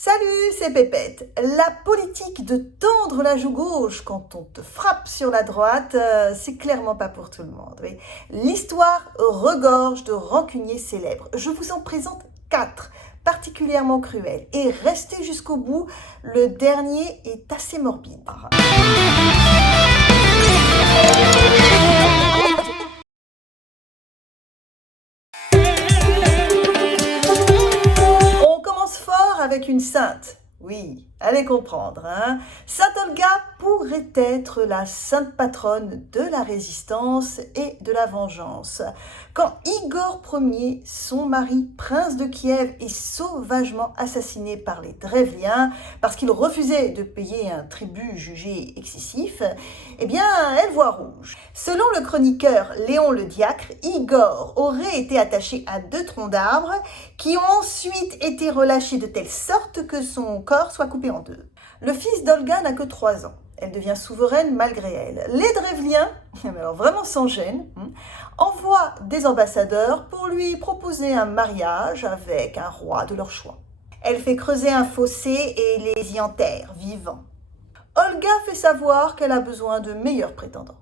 Salut, c'est Pépette. La politique de tendre la joue gauche quand on te frappe sur la droite, c'est clairement pas pour tout le monde. Oui. L'histoire regorge de rancuniers célèbres. Je vous en présente 4, particulièrement cruels. Et restez jusqu'au bout, le dernier est assez morbide. On commence fort avec une sainte. Oui, allez comprendre, hein. Sainte Olga pourrait être la sainte patronne de la résistance et de la vengeance. Quand Igor Ier, son mari, prince de Kiev, est sauvagement assassiné par les Drevliens parce qu'il refusait de payer un tribut jugé excessif, eh bien, elle voit rouge. Selon le chroniqueur Léon le Diacre, Igor aurait été attaché à 2 troncs d'arbres qui ont ensuite été relâchés de telle sorte que son corps soit coupé en 2. Le fils d'Olga n'a que 3 ans. Elle devient souveraine malgré elle. Les Drevliens, alors vraiment sans gêne, envoient des ambassadeurs pour lui proposer un mariage avec un roi de leur choix. Elle fait creuser un fossé et les y enterre vivants. Olga fait savoir qu'elle a besoin de meilleurs prétendants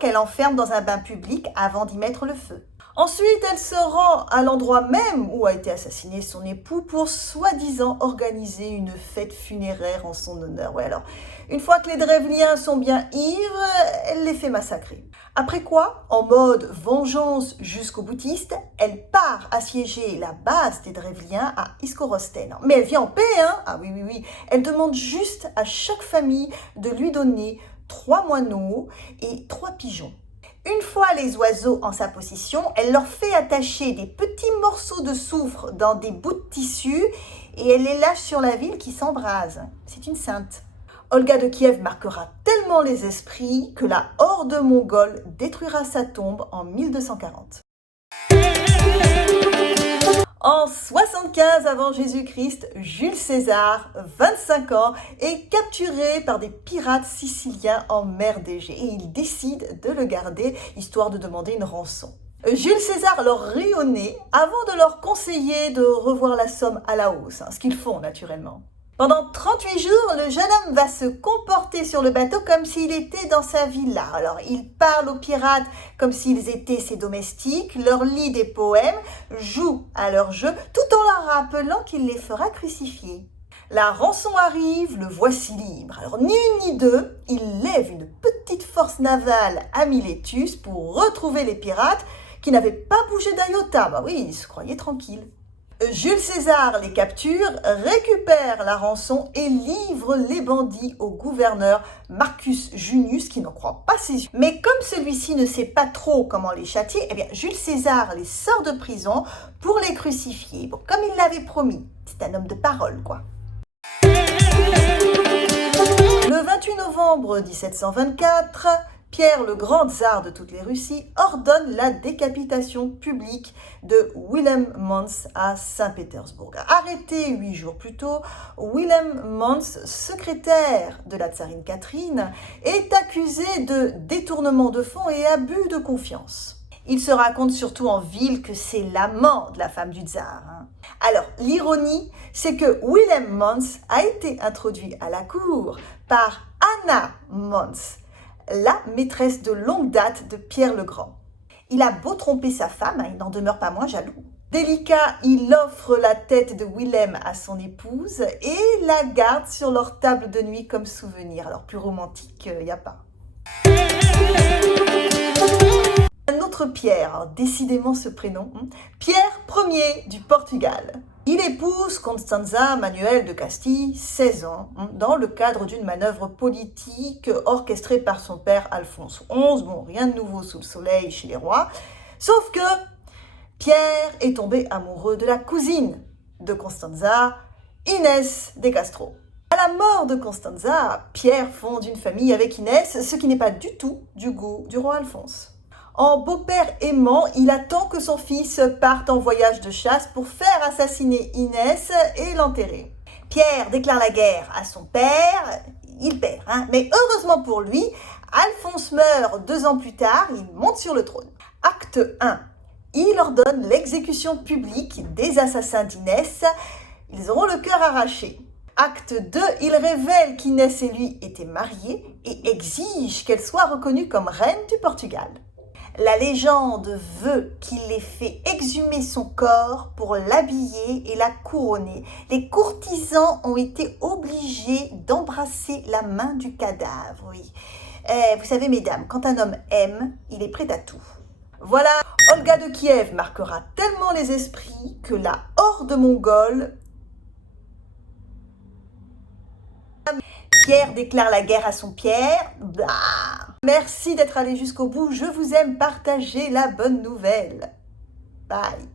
qu'elle enferme dans un bain public avant d'y mettre le feu. Ensuite, elle se rend à l'endroit même où a été assassiné son époux pour soi-disant organiser une fête funéraire en son honneur. Ouais, alors, une fois que les Drevliens sont bien ivres, elle les fait massacrer. Après quoi, en mode vengeance jusqu'au boutiste, elle part assiéger la base des Drevliens à Iskorosten. Mais elle vient en paix, hein. Ah oui. Elle demande juste à chaque famille de lui donner 3 moineaux et 3 pigeons. Une fois les oiseaux en sa possession, elle leur fait attacher des petits morceaux de soufre dans des bouts de tissu et elle les lâche sur la ville qui s'embrase. C'est une sainte. Olga de Kiev marquera tellement les esprits que la horde mongole détruira sa tombe en 1240. En 75 avant Jésus-Christ, Jules César, 25 ans, est capturé par des pirates siciliens en mer d'Égée et il décide de le garder histoire de demander une rançon. Jules César leur rit au nez avant de leur conseiller de revoir la somme à la hausse, ce qu'ils font naturellement. Pendant 38 jours, le jeune homme va se comporter sur le bateau comme s'il était dans sa villa. Alors, il parle aux pirates comme s'ils étaient ses domestiques, leur lit des poèmes, joue à leur jeu, tout en leur rappelant qu'il les fera crucifier. La rançon arrive, le voici libre. Alors, ni une ni deux, il lève une petite force navale à Milétus pour retrouver les pirates qui n'avaient pas bougé d'iota. Bah oui, ils se croyaient tranquilles. Jules César les capture, récupère la rançon et livre les bandits au gouverneur Marcus Junius qui n'en croit pas ses yeux. Mais comme celui-ci ne sait pas trop comment les châtier, eh bien Jules César les sort de prison pour les crucifier. Bon, comme il l'avait promis, c'est un homme de parole quoi. Le 28 novembre 1724, Pierre le grand tsar de toutes les Russies ordonne la décapitation publique de Wilhelm Mons à Saint-Pétersbourg. Arrêté 8 jours plus tôt, Wilhelm Mons, secrétaire de la tsarine Catherine, est accusé de détournement de fonds et abus de confiance. Il se raconte surtout en ville que c'est l'amant de la femme du tsar. Alors, l'ironie, c'est que Wilhelm Mons a été introduit à la cour par Anna Mons, la maîtresse de longue date de Pierre le Grand. Il a beau tromper sa femme, il n'en demeure pas moins jaloux. Délicat, il offre la tête de Wilhelm à son épouse et la garde sur leur table de nuit comme souvenir. Alors plus romantique, il n'y a pas. Un autre Pierre, décidément ce prénom, Pierre Ier du Portugal. Il épouse Constanza Manuel de Castille, 16 ans, dans le cadre d'une manœuvre politique orchestrée par son père Alphonse XI. Bon, rien de nouveau sous le soleil chez les rois, sauf que Pierre est tombé amoureux de la cousine de Constanza, Inès de Castro. À la mort de Constanza, Pierre fonde une famille avec Inès, ce qui n'est pas du tout du goût du roi Alphonse. En beau-père aimant, il attend que son fils parte en voyage de chasse pour faire assassiner Inès et l'enterrer. Pierre déclare la guerre à son père, il perd, mais heureusement pour lui, Alphonse meurt 2 ans plus tard, il monte sur le trône. Acte 1. Il ordonne l'exécution publique des assassins d'Inès ils auront le cœur arraché. Acte 2, il révèle qu'Inès et lui étaient mariés et exige qu'elle soit reconnue comme reine du Portugal. La légende veut qu'il ait fait exhumer son corps pour l'habiller et la couronner. Les courtisans ont été obligés d'embrasser la main du cadavre, oui. Vous savez, mesdames, quand un homme aime, il est prêt à tout. Voilà, Olga de Kiev marquera tellement les esprits que la horde mongole... Pierre déclare la guerre à son Pierre. Blah. Merci d'être allé jusqu'au bout. Je vous aime. Partagez la bonne nouvelle. Bye.